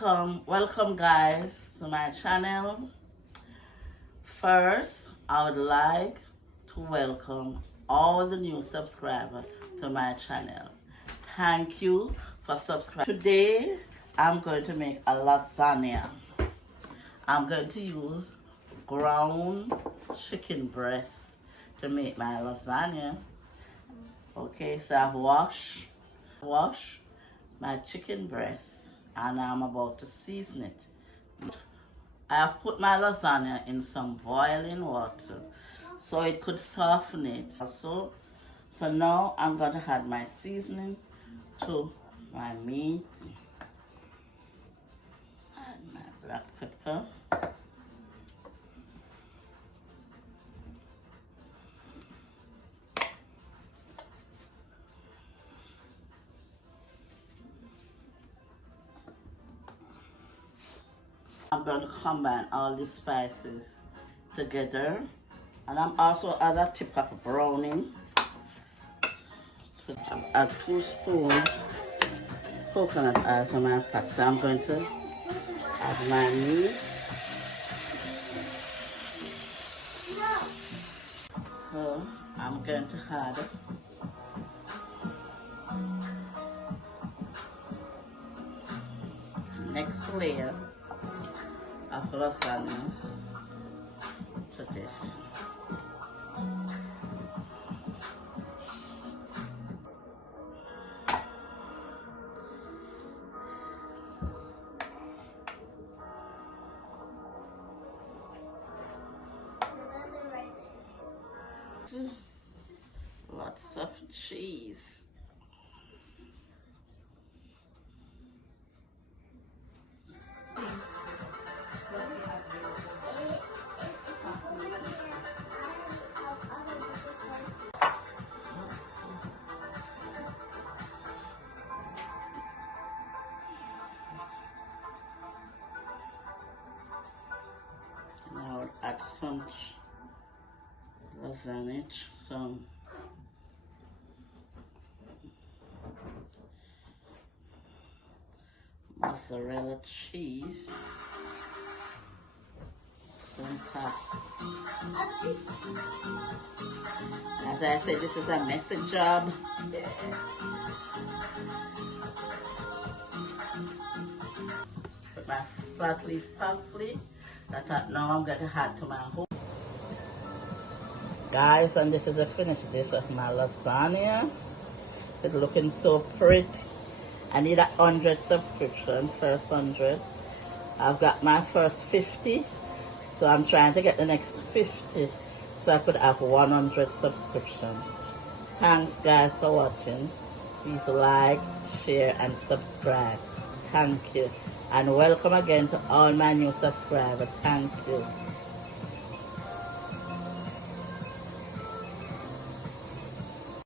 welcome guys to my channel. First, I would like to welcome all the new subscribers to my channel. Thank you for subscribing. Today, I'm going to make a lasagna. I'm going to use ground chicken breast to make my lasagna. Okay, so I've washed my chicken breast and I'm about to season it. I have put my lasagna in some boiling water so it could soften it. So now I'm going to add my seasoning to my meat. Add my black pepper. I'm going to combine all the spices together, and I'm also add a tip of browning. So add 2 spoons coconut oil to my pot. So I'm going to add my meat. So I'm going to add next layer of lasagna to this. Lots of cheese. Now I'll add some lasagna, some mozzarella cheese, some pasta. As I said, this is a messy job. Put my flat leaf parsley. Now I'm going to add to my whole. Guys, and this is the finished dish of my lasagna. It's looking so pretty. I need 100 subscriptions, first 100. I've got my first 50, so I'm trying to get the next 50 so I could have 100 subscriptions. Thanks guys for watching. Please like, share and subscribe. Thank you. And welcome again to all my new subscribers. Thank you.